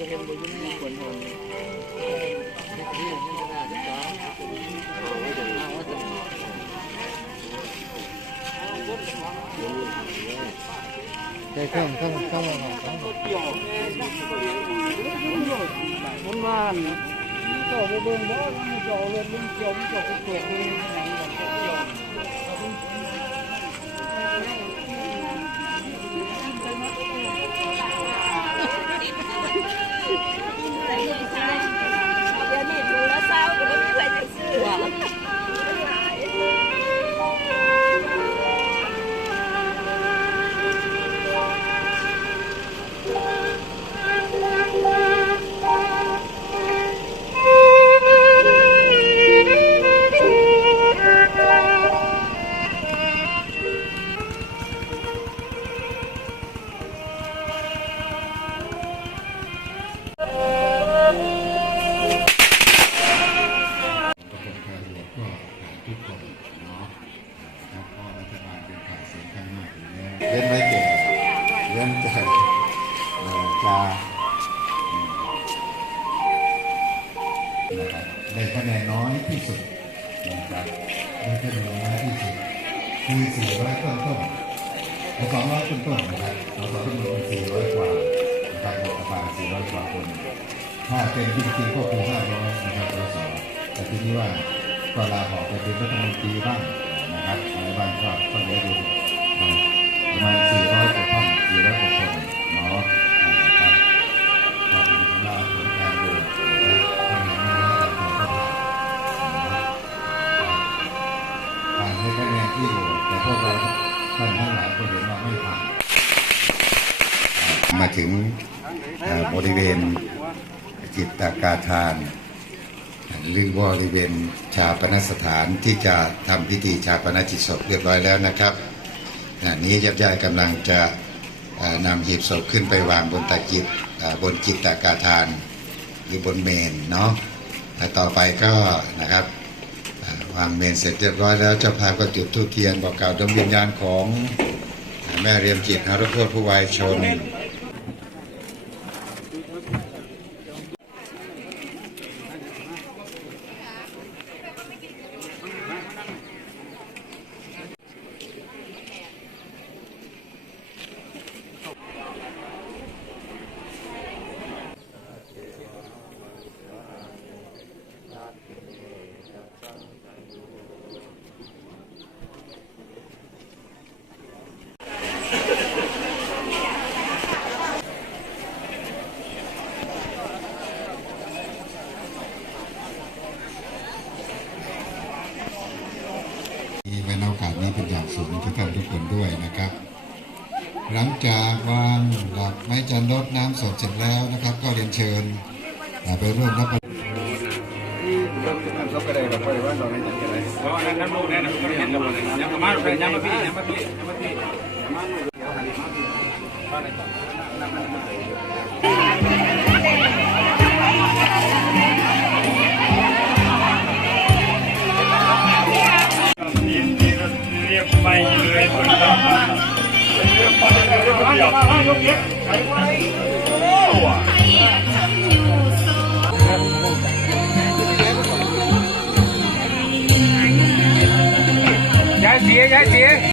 đây không không không mà không muốn mà cho không bơm bó không lên lên không cho cái không đi nặng เล่นใจเอ่อจะนะครับได้คะแนนน้อยที่สุดนะครับได้คะแนนน้อยที่สุดคือสี่ร้อยต้นต้นเราสองร้อยต้นต้นนะครับสสต้นต้นสี่ร้อยกว่านะครับปรัฐบาลสี่ร้อยกว่าคนถ้าเป็นจริงๆก็คือห้าร้อยนะครับเราสสแต่ที่นี้ว่าก็ลาออกไปเป็นรัฐมนตรีบ้างนะครับหลายบ้านก็ก็เหลืออยู่ วกเราท่านทั้งหลายก็เห็นว่าไม่ผ่านมาถึงบริเวณจิตตากาทาน หรือบริเวณชาปนสถานที่จะทำพิธีชาปนกิจศพเรียบร้อยแล้วนะครับขณะนี้ญาติญาติกำลังจะนำหีบศพขึ้นไปวางบนตะกิจบนจิตตากาทานหรือบนเมนเนาะและต่อไปก็นะครับ วางเมนเสร็จเรียบร้อยแล้วเจ้าภาพก็จุดธูปเทียนบอกกล่าวดวงวิญญาณของแม่เรียมจิตนรโทษผู้วายชน มีไว้ในโอกาสนี้เป็นอย่างสูงทุกท่านทุกคนด้วยนะครับ หลังจากวางดอกไม้จันทร์รดน้ำศพเสร็จแล้วนะครับ ก็เรียนเชิญไปร่วมรับประเพราะนั้นน้ำลูกเนี่ยนะก็เห็นแล้วมันยังมามายังมาพี่ยังมาพี่ยังมาพี่เรียบไปเลยคนละเรี ย้ายเสียย้ายเสีย